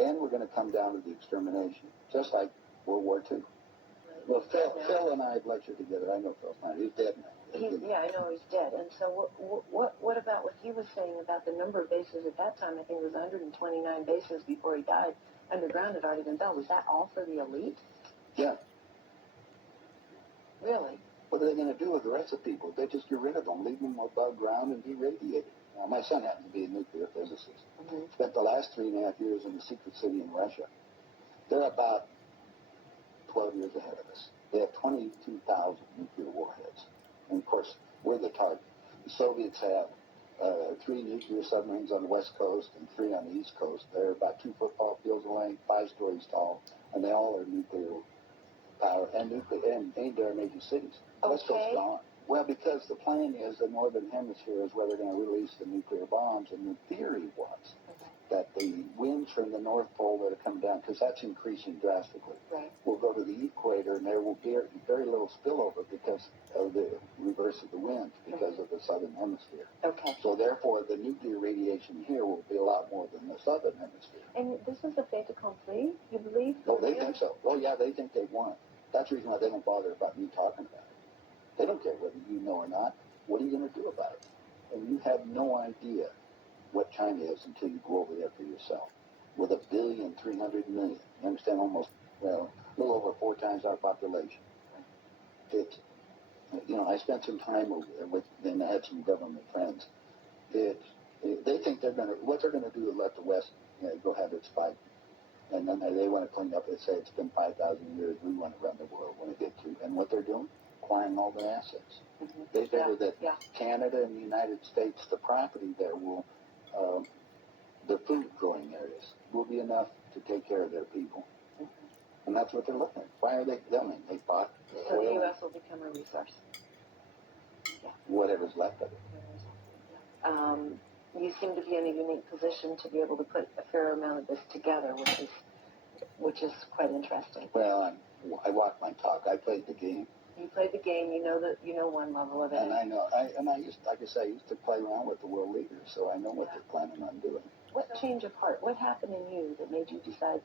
then we're going to come down to the extermination, just like World War II. Well, Phil and I have lectured together. I know Phil's not. He's dead now. Yeah, I know he's dead. And so what about what he was saying about the number of bases at that time? I think it was 129 bases before he died underground had already been built. Was that all for the elite? Yeah. Really? What are they going to do with the rest of the people? They just get rid of them, leave them above ground and be radiated. Now, my son happens to be a nuclear physicist. Spent the last 3.5 years in the secret city in Russia. They're about 12 years ahead of us. They have 22,000 nuclear warheads. And, of course, we're the target. The Soviets have 3 nuclear submarines on the west coast and 3 on the east coast. They're about 2 football fields away, 5 stories tall, and they all are nuclear power and aimed at our major cities. West Coast gone. Well, because the plan is the northern hemisphere is where they're going to release the nuclear bombs, and the theory was that the winds from the North Pole that are coming down, because that's increasing drastically, will go to the equator, and there will be very little spillover because of the reverse of the winds, because of the southern hemisphere. So therefore, the nuclear radiation here will be a lot more than the southern hemisphere. And this is a fait accompli, you believe? Oh, they think so. Oh, yeah, they think they've won. That's the reason why they don't bother about me talking about it. They don't care whether you know or not. What are you going to do about it? And you have no idea what China is until you go over there for yourself. With 1,300,000,000, you understand, almost, well, a little over 4 times our population. It's, I spent some time over there with, and I had some government friends. They think what they're going to do is let the West go have its fight. And then they want to clean up and say it's been 5,000 years, we want to run the world when it gets to. And what they're doing? Acquiring all the assets. They figure that Canada and the United States, the property there will, the food growing areas, will be enough to take care of their people. And that's what they're looking at. Why are they filming? They bought so oil. the U.S. will become a resource. Whatever's left of it. You seem to be in a unique position to be able to put a fair amount of this together, which is quite interesting. Well, I walk my talk. I played the game. You played the game. You know one level of it. And I know. I used, like I say, I used to play around with the world leaders, so I know what they're planning on doing. What change of heart? What happened in you that made you decide